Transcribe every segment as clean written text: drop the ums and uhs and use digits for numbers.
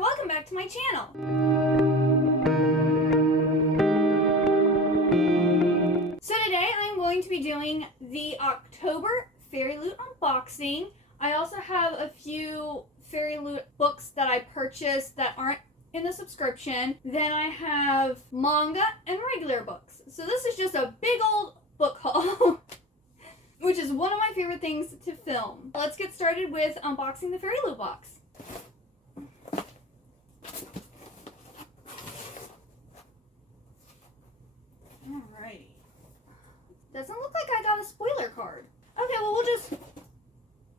welcome back to my channel. So today I'm going to be doing the October FairyLoot unboxing. I also have a few FairyLoot books that I purchased that aren't in the subscription. Then I have manga and regular books. So this is just a big old book haul, which is one of my favorite things to film. Let's get started with unboxing the FairyLoot box. Alrighty. Doesn't look like I got a spoiler card. Okay, well we'll just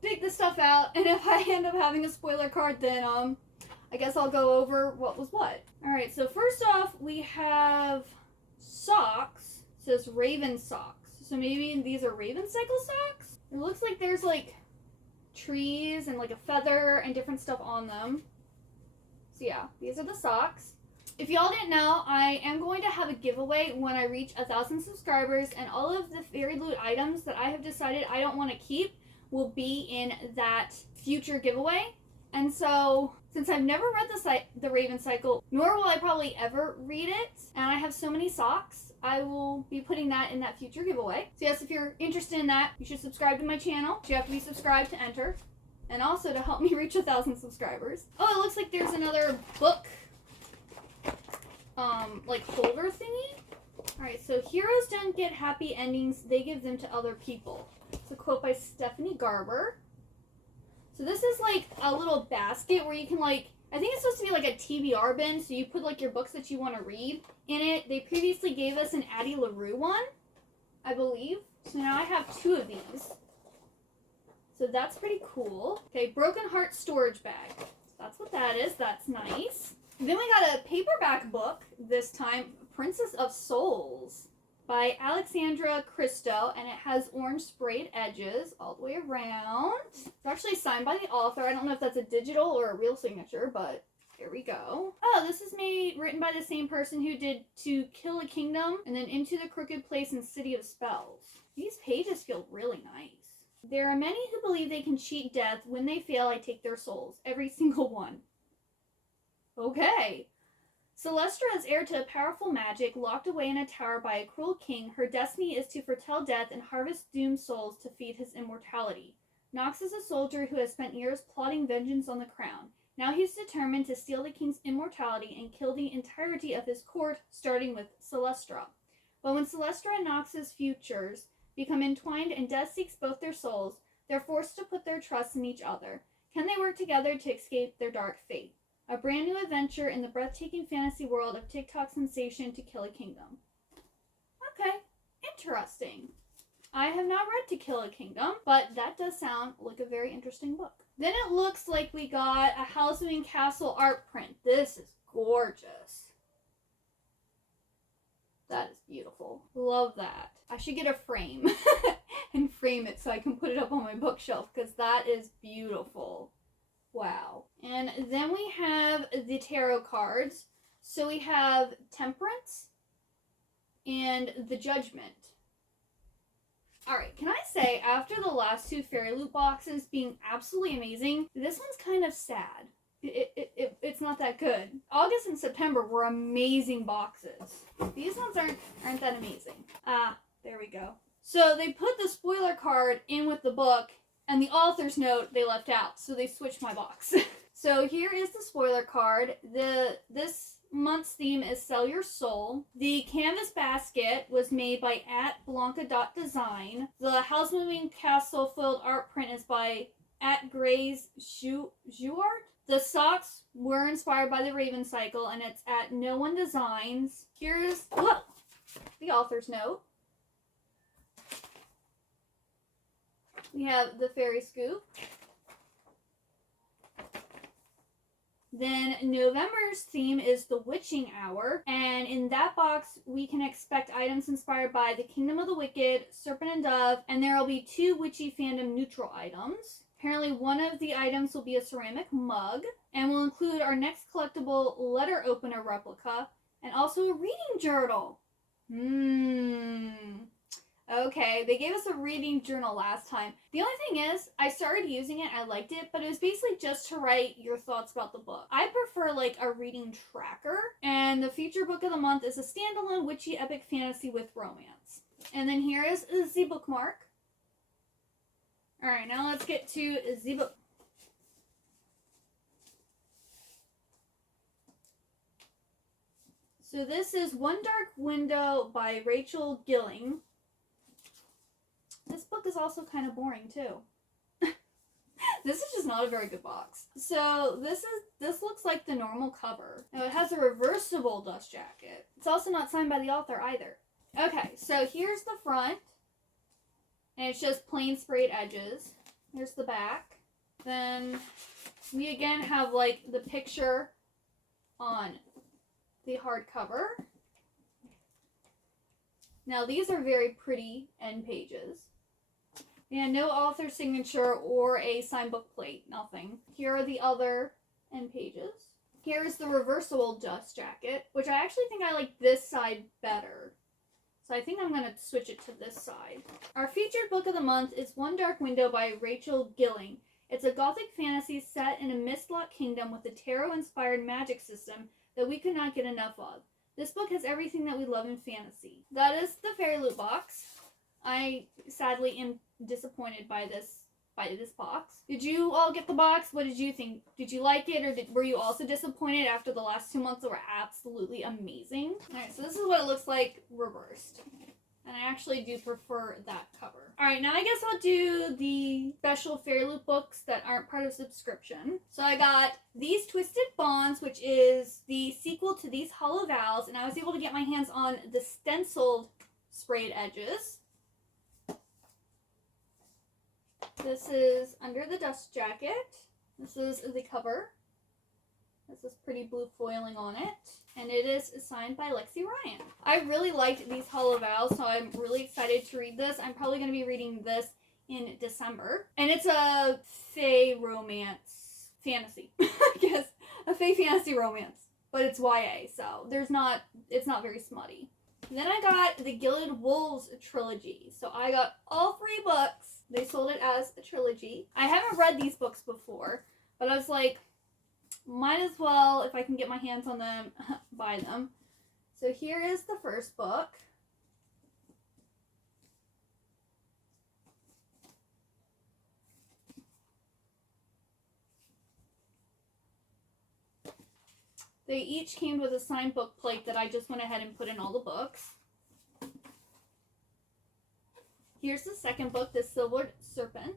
dig this stuff out, and if I end up having a spoiler card, then I guess I'll go over what was what. Alright, so first off we have socks. It says Raven socks. So maybe these are Raven cycle socks? It looks like there's like trees and like a feather and different stuff on them. So yeah, these are the socks. If y'all didn't know, I am going to have a giveaway when I reach 1,000 subscribers, and all of the FairyLoot items that I have decided I don't want to keep will be in that future giveaway. And so, since I've never read the Raven Cycle, nor will I probably ever read it, and I have so many socks, I will be putting that in that future giveaway. So yes, if you're interested in that, you should subscribe to my channel. You have to be subscribed to enter, and also to help me reach 1,000 subscribers. Oh, it looks like there's another book like holder thingy. Alright, so heroes don't get happy endings, they give them to other people. It's a quote by Stephanie Garber. So this is like a little basket where you can I think it's supposed to be like a TBR bin, so you put like your books that you want to read in it. They previously gave us an Addie LaRue one, I believe. So now I have 2 of these. So that's pretty cool. Okay, Broken Heart storage bag. So that's what that is. That's nice. Then we got a paperback book this time, Princess of Souls by Alexandra Christo, and it has orange sprayed edges all the way around. It's actually signed by the author. I don't know if that's a digital or a real signature, but here we go. Oh, this is written by the same person who did To Kill a Kingdom and then Into the Crooked Place and City of Spells. These pages feel really nice. There are many who believe they can cheat death. When they fail, I take their souls. Every single one. Okay. Celestra is heir to a powerful magic, locked away in a tower by a cruel king. Her destiny is to foretell death and harvest doomed souls to feed his immortality. Nox is a soldier who has spent years plotting vengeance on the crown. Now he's determined to steal the king's immortality and kill the entirety of his court, starting with Celestra. But when Celestra and Nox's futures become entwined and death seeks both their souls, they're forced to put their trust in each other. Can they work together to escape their dark fate? A brand new adventure in the breathtaking fantasy world of TikTok sensation To Kill a Kingdom. Okay, interesting. I have not read To Kill a Kingdom, but that does sound like a very interesting book. Then it looks like we got a Housemoving Castle art print. This is gorgeous. That is beautiful. Love that. I should get a frame and frame it so I can put it up on my bookshelf, because that is beautiful. Wow. And then we have the tarot cards. So we have Temperance and the Judgment. Alright, can I say, after the last 2 FairyLoot boxes being absolutely amazing, this one's kind of sad. It's not that good. August and September were amazing boxes. These ones aren't that amazing. Ah, there we go. So they put the spoiler card in with the book, and the author's note they left out, so they switched my box. So here is the spoiler card. This month's theme is Sell Your Soul. The canvas basket was made by @Blanca.design. The Housemoving Castle foiled art print is by @Gray's Jouart. The socks were inspired by the Raven Cycle, and it's @No One Designs. Here's the author's note. We have the Fairy Scoop. Then November's theme is the Witching Hour, and in that box we can expect items inspired by the Kingdom of the Wicked, Serpent and Dove, and there will be 2 witchy fandom neutral items. Apparently one of the items will be a ceramic mug, and will include our next collectible letter opener replica, and also a reading journal. Okay, they gave us a reading journal last time. The only thing is, I started using it, I liked it, but it was basically just to write your thoughts about the book. I prefer like a reading tracker, and the feature book of the month is a standalone witchy epic fantasy with romance. And then here is the bookmark. Alright, now let's get to the book. So this is One Dark Window by Rachel Gilling. This book is also kind of boring too. This is just not a very good box. So this looks like the normal cover. Now it has a reversible dust jacket. It's also not signed by the author either. Okay, so here's the front. And it's just plain sprayed edges. Here's the back. Then we again have like the picture on the hardcover. Now these are very pretty end pages. And no author signature or a signed book plate, nothing. Here are the other end pages. Here is the reversible dust jacket, which I actually think I like this side better. So I think I'm going to switch it to this side. Our featured book of the month is One Dark Window by Rachel Gilling. It's a gothic fantasy set in a mist-locked kingdom with a tarot-inspired magic system that we could not get enough of. This book has everything that we love in fantasy. That is the FairyLoot box. I sadly am disappointed by this box. Did you all get the box? What did you think? Did you like it, or were you also disappointed after the last 2 months that were absolutely amazing? Alright, so this is what it looks like reversed. And I actually do prefer that cover. Alright, now I guess I'll do the special FairyLoot books that aren't part of subscription. So I got These Twisted Bonds, which is the sequel to These Hollow Vows, and I was able to get my hands on the stenciled sprayed edges. This is Under the Dust Jacket. This is the cover. This is pretty blue foiling on it. And it is signed by Lexi Ryan. I really liked These Hollow Vows, so I'm really excited to read this. I'm probably going to be reading this in December. And it's a fae romance fantasy. I guess. A fae fantasy romance. But it's YA, so it's not very smutty. And then I got the Gilded Wolves trilogy. So I got all 3 books. They sold it as a trilogy. I haven't read these books before, but I was like, might as well, if I can get my hands on them, buy them. So here is the first book. They each came with a signed book plate that I just went ahead and put in all the books. Here's the second book, The Silver Serpent.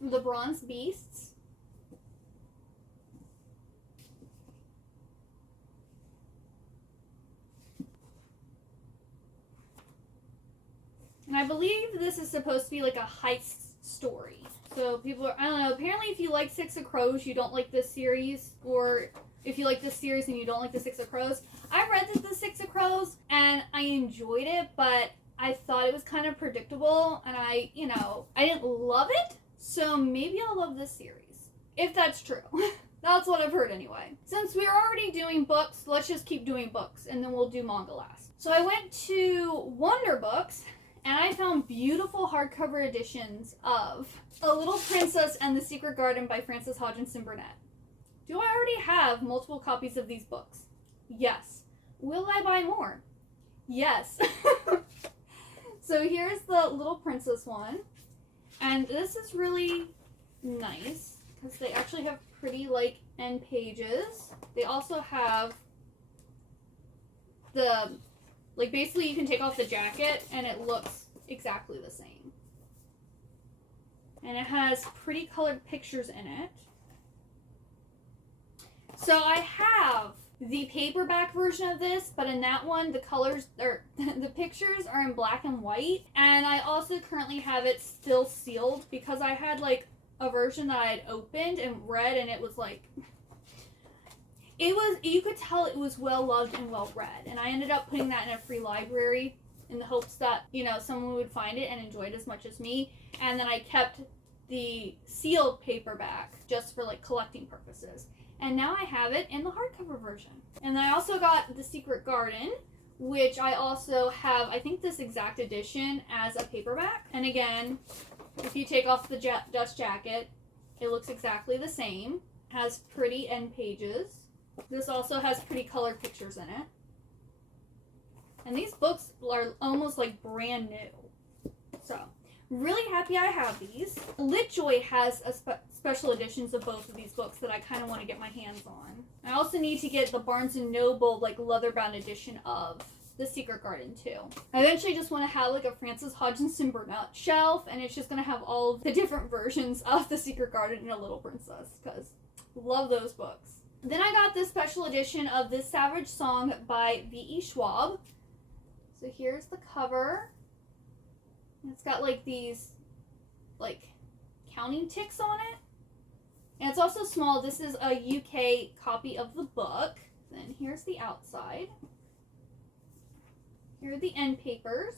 The Bronze Beasts. And I believe this is supposed to be like a heist story. So people are, I don't know, apparently if you like Six of Crows, you don't like this series, or if you like this series and you don't like the Six of Crows. I read the Six of Crows and I enjoyed it, but I thought it was kind of predictable, and I didn't love it, so maybe I'll love this series. If that's true. That's what I've heard anyway. Since we're already doing books, let's just keep doing books, and then we'll do manga last. So I went to Wonder Books, and I found beautiful hardcover editions of A Little Princess and the Secret Garden by Frances Hodgson Burnett. Do I already have multiple copies of these books? Yes. Will I buy more? Yes. So here's the Little Princess one. And this is really nice because they actually have pretty end pages. They also have the basically you can take off the jacket and it looks exactly the same. And it has pretty colored pictures in it. So I have the paperback version of this, but in that one, the colors or the pictures are in black and white. And I also currently have it still sealed because I had a version that I had opened and read, and it was you could tell it was well loved and well read. And I ended up putting that in a free library in the hopes that, someone would find it and enjoy it as much as me. And then I kept the sealed paperback just for like collecting purposes. And now I have it in the hardcover version. And then I also got The Secret Garden, which I also have, I think, this exact edition as a paperback. And again, if you take off the dust jacket, it looks exactly the same. Has pretty end pages. This also has pretty colored pictures in it. And these books are almost like brand new. So, really happy I have these. LitJoy has a special editions of both of these books that I kind of want to get my hands on. I also need to get the Barnes & Noble like leather-bound edition of The Secret Garden too. I eventually just want to have like a Frances Hodgson Burnett shelf, and it's just going to have all of the different versions of The Secret Garden and A Little Princess, because love those books. Then I got this special edition of This Savage Song by V.E. Schwab. So here's the cover. It's got like these like counting ticks on it. And it's also small. This is a UK copy of the book. Then here's the outside. Here are the end papers.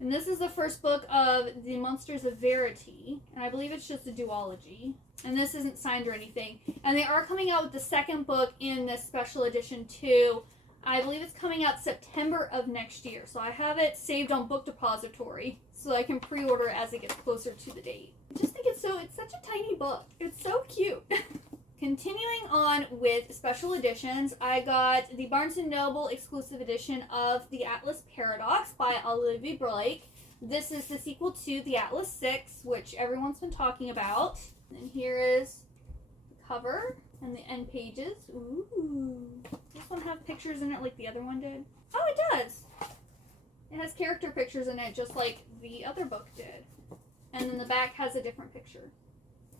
And this is the first book of The Monsters of Verity. And I believe it's just a duology. And this isn't signed or anything. And they are coming out with the second book in this special edition too. I believe it's coming out September of next year. So I have it saved on Book Depository so I can pre-order it as it gets closer to the date. I just think it's such a tiny book. It's so cute. Continuing on with special editions, I got the Barnes & Noble exclusive edition of The Atlas Paradox by Olivia Blake. This is the sequel to The Atlas 6, which everyone's been talking about. And here is the cover and the end pages. Ooh. Does this one have pictures in it like the other one did? Oh, it does! It has character pictures in it just like the other book did. And then the back has a different picture.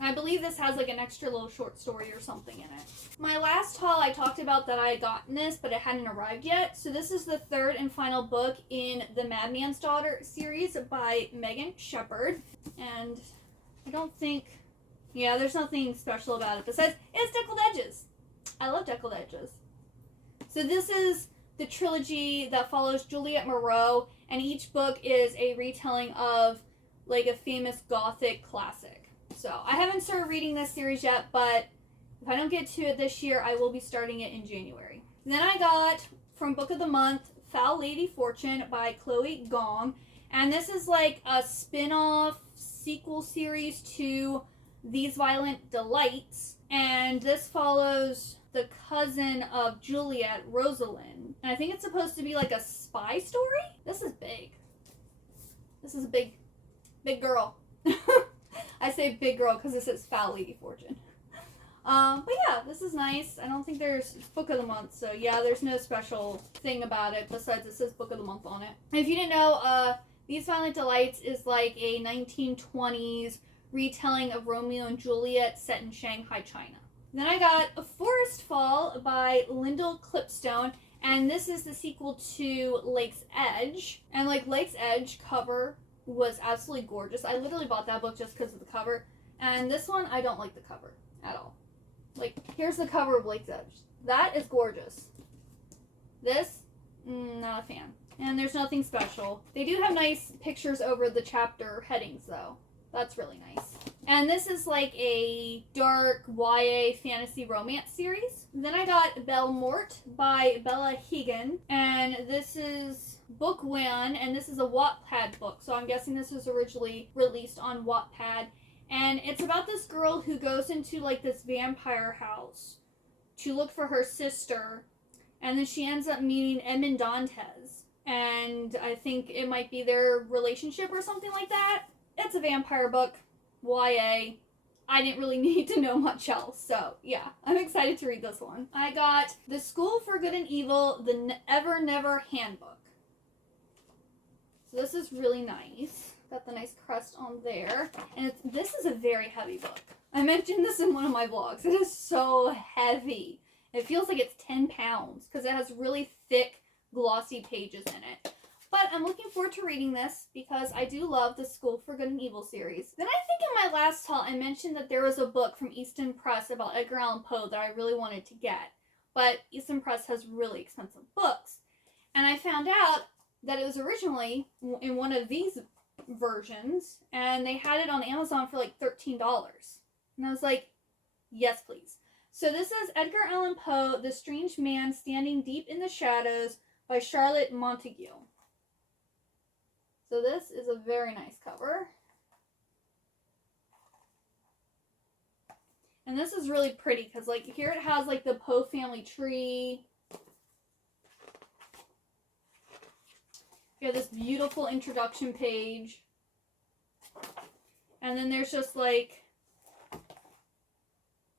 I believe this has like an extra little short story or something in it. My last haul, I talked about that I had gotten this, but it hadn't arrived yet. So this is the third and final book in the Madman's Daughter series by Megan Shepherd. And I don't think... Yeah, there's nothing special about it besides it's deckled edges. I love deckled edges. So this is the trilogy that follows Juliet Moreau, and each book is a retelling of like a famous Gothic classic. So I haven't started reading this series yet, but if I don't get to it this year, I will be starting it in January. Then I got from Book of the Month, Foul Lady Fortune by Chloe Gong, and this is like a spin-off sequel series to These Violent Delights, and this follows the cousin of Juliet, Rosalind. And I think it's supposed to be like a spy story? This is big. This is a big girl. I say big girl because it says Foul Lady Fortune. But yeah, this is nice. I don't think there's Book of the Month, so yeah, there's no special thing about it besides it says Book of the Month on it. If you didn't know, These Violent Delights is like a 1920s retelling of Romeo and Juliet set in Shanghai, China. Then I got A Forest Fall by Lyndall Clipstone, and this is the sequel to Lake's Edge. And like Lake's Edge cover was absolutely gorgeous. I literally bought that book just because of the cover. And this one, I don't like the cover at all. Like, here's the cover of Lake's Edge. That is gorgeous. This, not a fan. And there's nothing special. They do have nice pictures over the chapter headings, though. That's really nice. And this is like a dark YA fantasy romance series. Then I got Belle Morte by Bella Higgin. And this is book one, and this is a Wattpad book. So I'm guessing this was originally released on Wattpad. And it's about this girl who goes into like this vampire house to look for her sister. And then she ends up meeting Edmond Dantes. And I think it might be their relationship or something like that. It's a vampire book, YA. I didn't really need to know much else, so yeah, I'm excited to read this one. I got The School for Good and Evil, the Ever Never Handbook. So this is really nice. Got the nice crest on there. And this is a very heavy book. I mentioned this in one of my vlogs. It is so heavy. It feels like it's 10 pounds because it has really thick, glossy pages in it. But I'm looking forward to reading this because I do love the School for Good and Evil series. Then I think in my last haul I mentioned that there was a book from Easton Press about Edgar Allan Poe that I really wanted to get. But Easton Press has really expensive books. And I found out that it was originally in one of these versions, and they had it on Amazon for like $13. And I was like, yes, please. So this is Edgar Allan Poe, The Strange Man Standing Deep in the Shadows by Charlotte Montague. So this is a very nice cover. And this is really pretty because, like, here it has, like, the Poe family tree. You have this beautiful introduction page. And then there's just, like,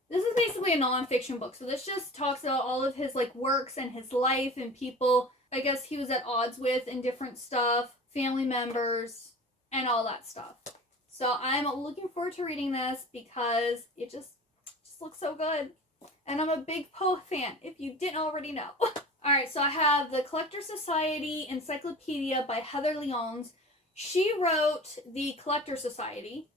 this is basically a non-fiction book. So this just talks about all of his, like, works and his life and people, I guess, he was at odds with and different stuff, family members, and all that stuff. So I'm looking forward to reading this because it just looks so good. And I'm a big Poe fan, if you didn't already know. Alright, so I have the Collector Society Encyclopedia by Heather Lyons. She wrote the Collector Society.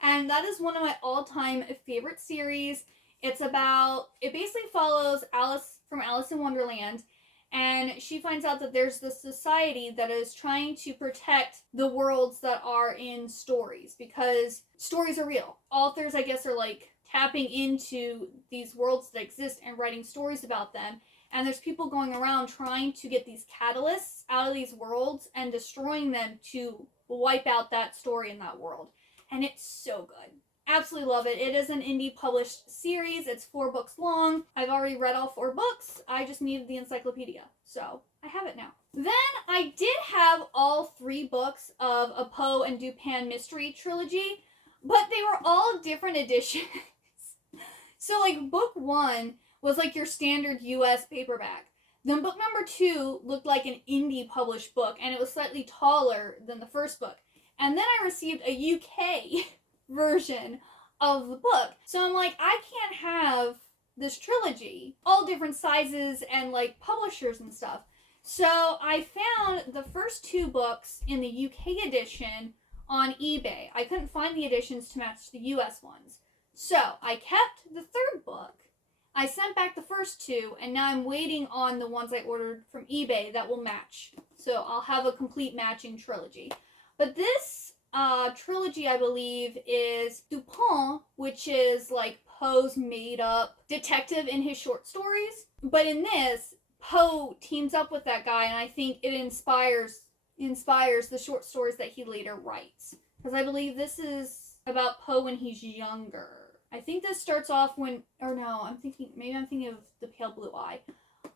And that is one of my all-time favorite series. It basically follows Alice from Alice in Wonderland. And she finds out that there's this society that is trying to protect the worlds that are in stories. Because stories are real. Authors, I guess, are like tapping into these worlds that exist and writing stories about them. And there's people going around trying to get these catalysts out of these worlds and destroying them to wipe out that story in that world. And it's so good. Absolutely love it. It is an indie published series. It's 4 books long. I've already read all 4 books. I just needed the encyclopedia. So I have it now. Then I did have all 3 books of a Poe and Dupin mystery trilogy, but they were all different editions. So like book 1 was like your standard US paperback. Then book number 2 looked like an indie published book, and it was slightly taller than the first book. And then I received a UK version of the book. So I'm like, I can't have this trilogy, all different sizes and like publishers and stuff. So I found the first 2 books in the UK edition on eBay. I couldn't find the editions to match the US ones. So I kept the 3rd book. I sent back the first 2, and now I'm waiting on the ones I ordered from eBay that will match. So I'll have a complete matching trilogy. But this trilogy, I believe, is Dupin, which is like Poe's made-up detective in his short stories. But in this, Poe teams up with that guy, and I think it inspires the short stories that he later writes. Because I believe this is about Poe when he's younger. I think this starts off maybe I'm thinking of The Pale Blue Eye.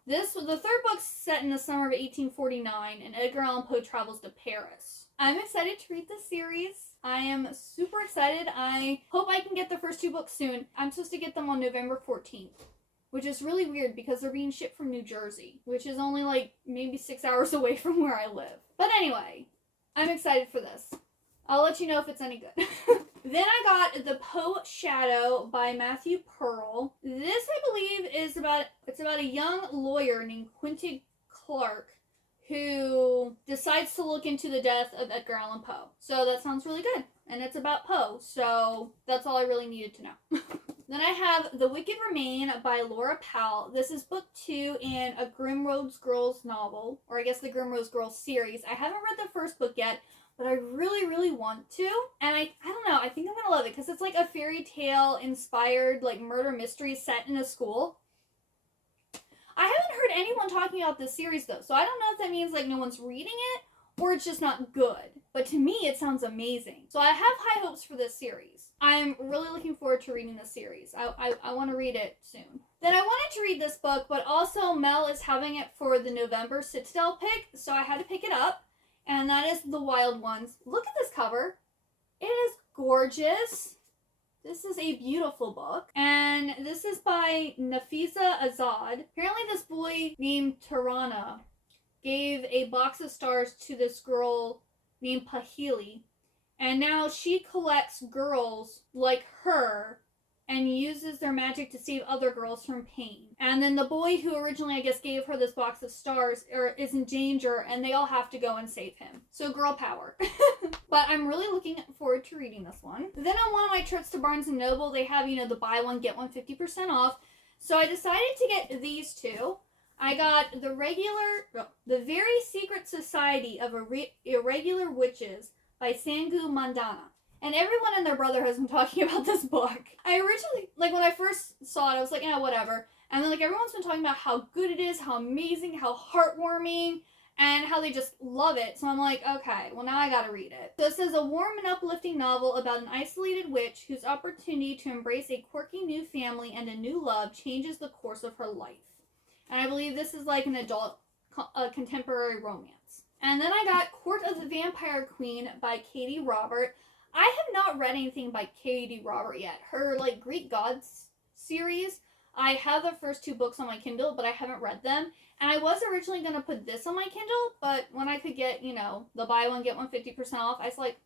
The 3rd book's set in the summer of 1849, and Edgar Allan Poe travels to Paris. I'm excited to read this series. I am super excited. I hope I can get the first 2 books soon. I'm supposed to get them on November 14th, which is really weird because they're being shipped from New Jersey, which is only like maybe 6 hours away from where I live. But anyway, I'm excited for this. I'll let you know if it's any good. Then I got The Poe Shadow by Matthew Pearl. This, I believe, is about a young lawyer named Quentin Clark who decides to look into the death of Edgar Allan Poe. So that sounds really good. And it's about Poe, so that's all I really needed to know. Then I have The Wicked Remain by Laura Powell. This is book 2 in a Grimrose Girls novel, or I guess the Grimrose Girls series. I haven't read the first book yet, but I really, really want to. And I don't know, I think I'm gonna love it because it's like a fairy tale inspired like murder mystery set in a school. I haven't heard anyone talking about this series though, so I don't know if that means like no one's reading it or it's just not good. But to me, it sounds amazing. So I have high hopes for this series. I'm really looking forward to reading this series. I want to read it soon. Then I wanted to read this book, but also Mel is having it for the November Citadel pick, so I had to pick it up. And that is The Wild Ones. Look at this cover. It is gorgeous. This is a beautiful book. And this is by Nafisa Azad. Apparently this boy named Tarana gave a box of stars to this girl named Pahili. And now she collects girls like her and uses their magic to save other girls from pain. And then the boy who originally, I guess, gave her this box of stars is in danger, and they all have to go and save him. So girl power. But I'm really looking forward to reading this one. Then on one of my trips to Barnes & Noble, they have, the buy one, get one 50% off. So I decided to get these 2. I got the Very Secret Society of Irregular Witches by Sangu Mandana. And everyone and their brother has been talking about this book. I originally, like, when I first saw it, I was like, yeah, whatever. And then, like, everyone's been talking about how good it is, how amazing, how heartwarming, and how they just love it. So I'm like, okay, well, now I gotta read it. So it says, a warm and uplifting novel about an isolated witch whose opportunity to embrace a quirky new family and a new love changes the course of her life. And I believe this is like an adult contemporary romance. And then I got Court of the Vampire Queen by Katie Robert. I have not read anything by Katie Robert yet. Her, like, Greek Gods series, I have the first 2 books on my Kindle, but I haven't read them. And I was originally going to put this on my Kindle, but when I could get, you know, the buy one, get one 50% off, I was like,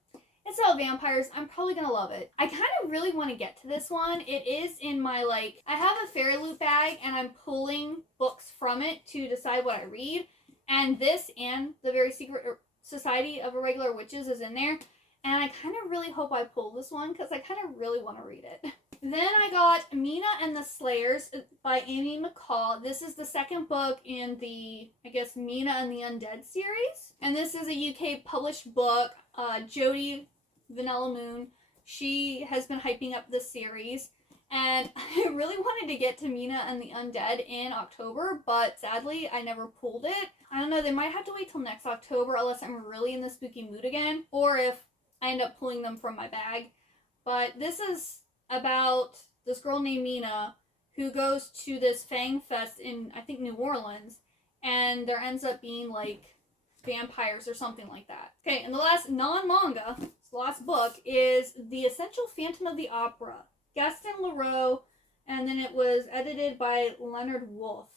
it's about vampires. I'm probably going to love it. I kind of really want to get to this one. It is in my, like, I have a FairyLoot bag, and I'm pulling books from it to decide what I read. And this and the Very Secret Society of Irregular Witches is in there. And I kind of really hope I pull this one because I kind of really want to read it. Then I got Mina and the Slayers by Amy McCall. This is the second book in the, I guess, Mina and the Undead series. And this is a UK published book. Jodie Vanilla Moon, she has been hyping up this series. And I really wanted to get to Mina and the Undead in October, but sadly I never pulled it. I don't know, they might have to wait till next October unless I'm really in the spooky mood again. Or if I end up pulling them from my bag. But this is about this girl named Mina who goes to this Fang Fest in, I think, New Orleans. And there ends up being, like, vampires or something like that. Okay, and the last non-manga, the last book, is The Essential Phantom of the Opera. Gaston Leroux, and then it was edited by Leonard Wolfe.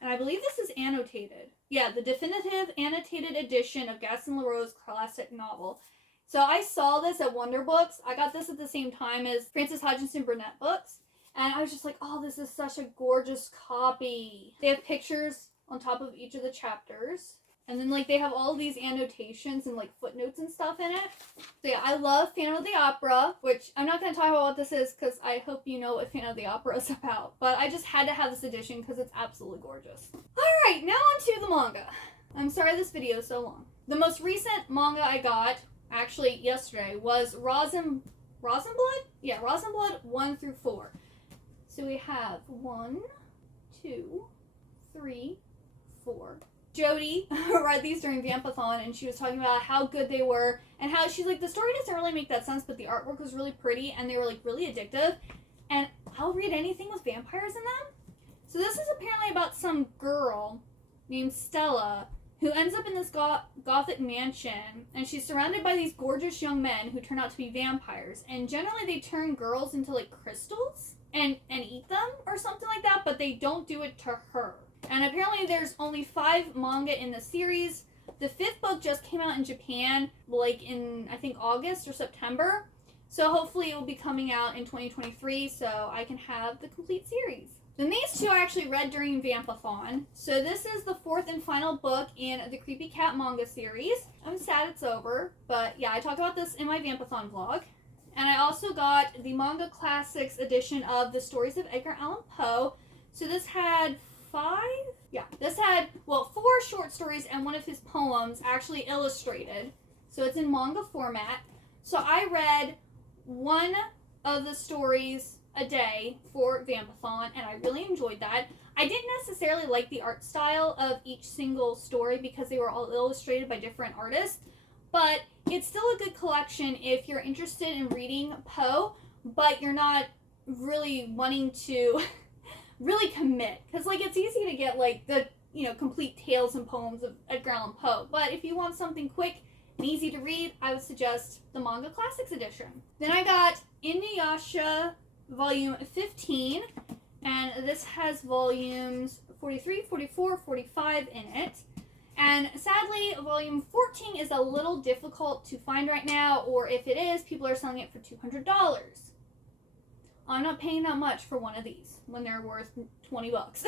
And I believe this is annotated. Yeah, the definitive annotated edition of Gaston Leroux's classic novel. So I saw this at Wonder Books. I got this at the same time as Frances Hodgson Burnett books. And I was just like, oh, this is such a gorgeous copy. They have pictures on top of each of the chapters. And then, like, they have all these annotations and, like, footnotes and stuff in it. So, yeah, I love Phantom of the Opera, which I'm not going to talk about what this is because I hope you know what Phantom of the Opera is about. But I just had to have this edition because it's absolutely gorgeous. Alright, now on to the manga. I'm sorry this video is so long. The most recent manga I got, actually yesterday, was Rosin Blood? Yeah, Rosin Blood 1 through 4. So we have 1, 2, 3, 4. Jodie read these during Vampathon, and she was talking about how good they were, and how she's like, the story doesn't really make that sense, but the artwork was really pretty, and they were, like, really addictive, and I'll read anything with vampires in them. So this is apparently about some girl named Stella who ends up in this gothic mansion, and she's surrounded by these gorgeous young men who turn out to be vampires, and generally they turn girls into, like, crystals and eat them or something like that, but they don't do it to her. And apparently there's only 5 manga in the series. The 5th book just came out in Japan, like in, I think, August or September. So hopefully it will be coming out in 2023 so I can have the complete series. Then these 2 I actually read during Vampathon. So this is the 4th and final book in the Creepy Cat manga series. I'm sad it's over, but yeah, I talked about this in my Vampathon vlog. And I also got the Manga Classics edition of The Stories of Edgar Allan Poe. So this had 4 short stories and one of his poems actually illustrated. So it's in manga format. So I read one of the stories a day for Vampathon, and I really enjoyed that. I didn't necessarily like the art style of each single story because they were all illustrated by different artists, but it's still a good collection if you're interested in reading Poe, but you're not really wanting to really commit, because, like, it's easy to get, like, the, you know, complete tales and poems of Edgar Allan Poe, but if you want something quick and easy to read, I would suggest the Manga Classics edition. Then I got Inuyasha Volume 15, and this has volumes 43, 44, 45 in it, and sadly, Volume 14 is a little difficult to find right now, or if it is, people are selling it for $200. I'm not paying that much for one of these when they're worth 20 bucks.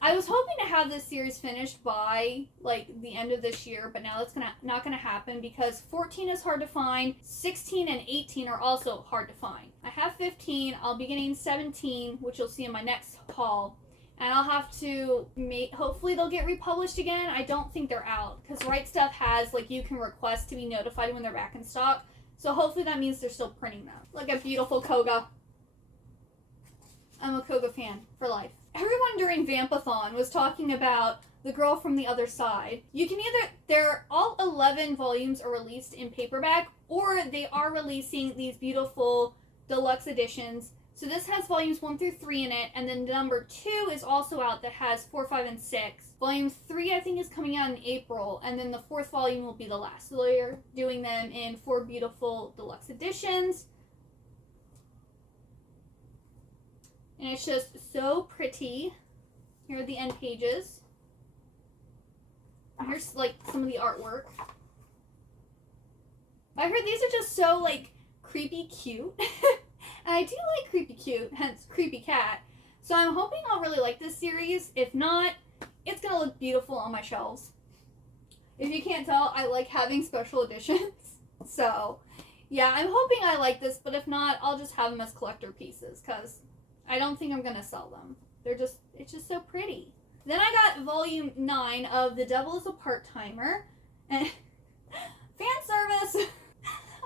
I was hoping to have this series finished by, like, the end of this year, but now that's not gonna happen because 14 is hard to find, 16 and 18 are also hard to find. I have 15, I'll be getting 17, which you'll see in my next haul, And I'll have to hopefully they'll get republished again. I don't think they're out, because Right Stuff has, like, you can request to be notified when they're back in stock. So hopefully that means they're still printing them. Look at beautiful Koga. I'm a Koga fan for life. Everyone during Vampathon was talking about The Girl from the Other Side. You can all 11 volumes are released in paperback, or they are releasing these beautiful deluxe editions. So this has volumes 1 through 3 in it, and then number 2 is also out that has 4, 5, and 6. Volume 3, I think, is coming out in April, and then the 4th volume will be the last. So they're doing them in 4 beautiful deluxe editions. And it's just so pretty. Here are the end pages. And here's, like, some of the artwork. I heard these are just so, like, creepy cute. And I do like creepy cute, hence creepy cat. So I'm hoping I'll really like this series. If not, it's going to look beautiful on my shelves. If you can't tell, I like having special editions. So, yeah, I'm hoping I like this, but if not, I'll just have them as collector pieces, because I don't think I'm going to sell them. It's just so pretty. Then I got volume 9 of The Devil is a Part-Timer. And fan service.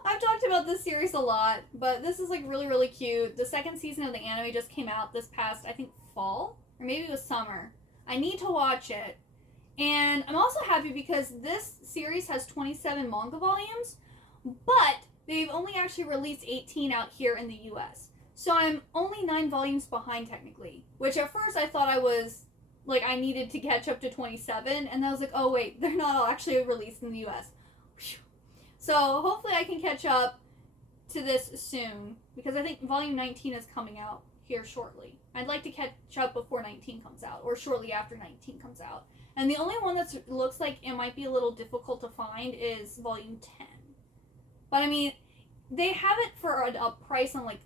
I've talked about this series a lot, but this is, like, really, really cute. The 2nd season of the anime just came out this past, I think, fall? Or maybe it was summer. I need to watch it. And I'm also happy because this series has 27 manga volumes, but they've only actually released 18 out here in the US. So I'm only 9 volumes behind, technically. Which at first I thought I was, like, I needed to catch up to 27, and I was like, oh wait, they're not all actually released in the US. So hopefully I can catch up to this soon, because I think volume 19 is coming out here shortly. I'd like to catch up before 19 comes out, or shortly after 19 comes out. And the only one that looks like it might be a little difficult to find is volume 10. But I mean, they have it for an up price on, like,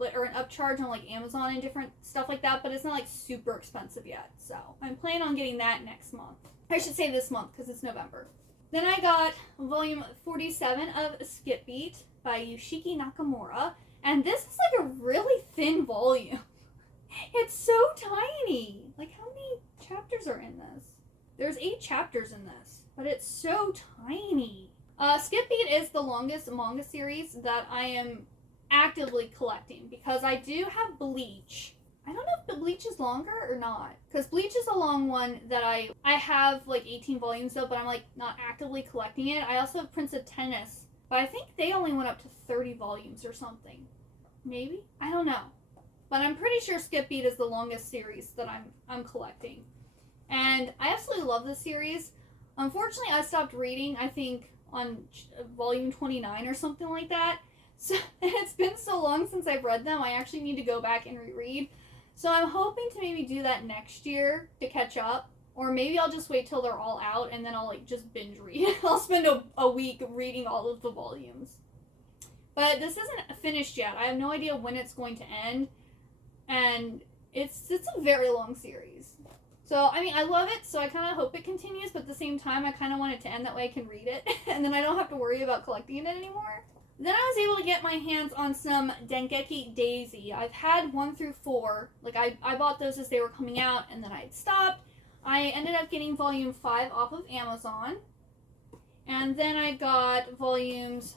or an upcharge on, like, Amazon and different stuff like that, but it's not, like, super expensive yet. So I'm planning on getting that next month. I should say this month, because it's November. Then I got volume 47 of Skip Beat by Yoshiki Nakamura, and this is, like, a really thin volume. It's so tiny. Like, how many chapters are in this? There's 8 chapters in this, but it's so tiny. Skip Beat is the longest manga series that I am actively collecting, because I do have Bleach. I don't know if the Bleach is longer or not, because Bleach is a long one that I have, like, 18 volumes of, but I'm, like, not actively collecting it. I also have Prince of Tennis, but I think they only went up to 30 volumes or something. Maybe? I don't know. But I'm pretty sure Skip Beat is the longest series that I'm collecting. And I absolutely love this series. Unfortunately, I stopped reading, I think, on volume 29 or something like that. So, and it's been so long since I've read them, I actually need to go back and reread. So I'm hoping to maybe do that next year to catch up. Or maybe I'll just wait till they're all out and then I'll, like, just binge read. I'll spend a week reading all of the volumes. But this isn't finished yet. I have no idea when it's going to end. And it's a very long series. So, I mean, I love it, so I kind of hope it continues, but at the same time, I kind of want it to end that way I can read it, and then I don't have to worry about collecting it anymore. Then I was able to get my hands on some Dengeki Daisy. I've had 1 through 4. Like, I bought those as they were coming out, and then I had stopped. I ended up getting volume 5 off of Amazon. And then I got volumes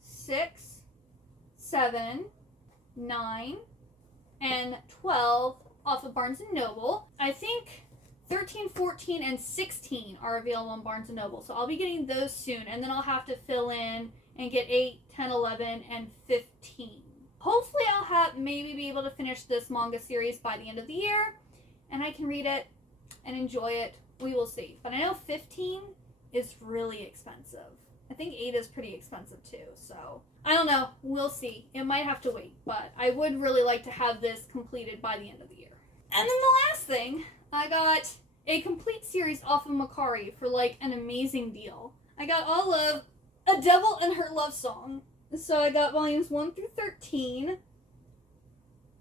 6, 7, 9, and 12 off of Barnes & Noble. I think 13, 14, and 16 are available on Barnes & Noble, so I'll be getting those soon, and then I'll have to fill in and get 8, 10, 11, and 15. Hopefully I'll maybe be able to finish this manga series by the end of the year, and I can read it and enjoy it. We will see. But I know 15 is really expensive. I think 8 is pretty expensive too, so I don't know. We'll see. It might have to wait, but I would really like to have this completed by the end of the year. And then the last thing, I got a complete series off of Mercari for, like, an amazing deal. I got all of A Devil and Her Love Song. So I got volumes 1 through 13.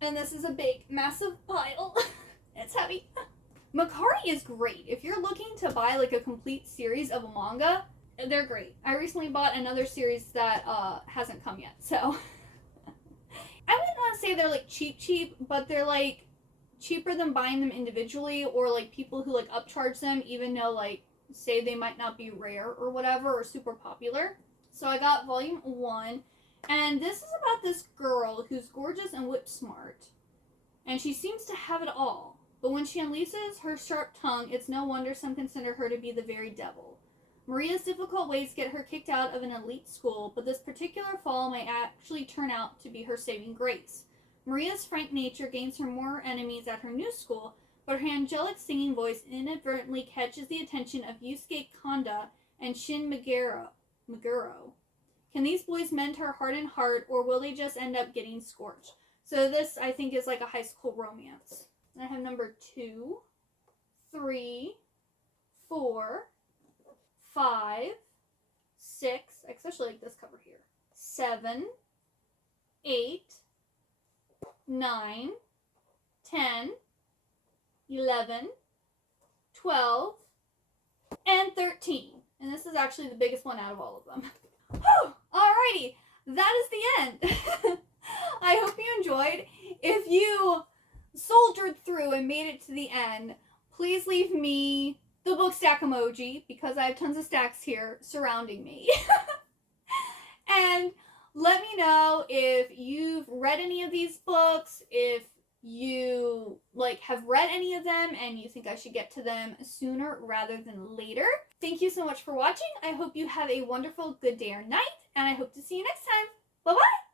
And this is a big, massive pile. It's heavy. Mercari is great. If you're looking to buy, like, a complete series of a manga, they're great. I recently bought another series that hasn't come yet, so I wouldn't want to say they're, like, cheap, but they're, like, cheaper than buying them individually, or like people who like upcharge them even though like say they might not be rare or whatever or super popular. So I got volume 1, and this is about this girl who's gorgeous and whip smart, and she seems to have it all. But when she unleashes her sharp tongue, it's no wonder some consider her to be the very devil. Maria's difficult ways get her kicked out of an elite school, but this particular fall might actually turn out to be her saving grace. Maria's frank nature gains her more enemies at her new school, but her angelic singing voice inadvertently catches the attention of Yusuke Kanda and Shin Meguro. Can these boys mend her hardened heart, or will they just end up getting scorched? So this, I think, is like a high school romance. And I have number 2, 3, 4, 5, 6, I especially like this cover here, 7, 8, 9, 10, 11, 12, and 13. And this is actually the biggest one out of all of them. Whew! Alrighty, that is the end. I hope you enjoyed. If you soldiered through and made it to the end, please leave me the book stack emoji, because I have tons of stacks here surrounding me. And let me know if you've read any of these books, if you have read any of them and you think I should get to them sooner rather than later. Thank you so much for watching. I hope you have a wonderful good day or night, and I hope to see you next time. Bye-bye!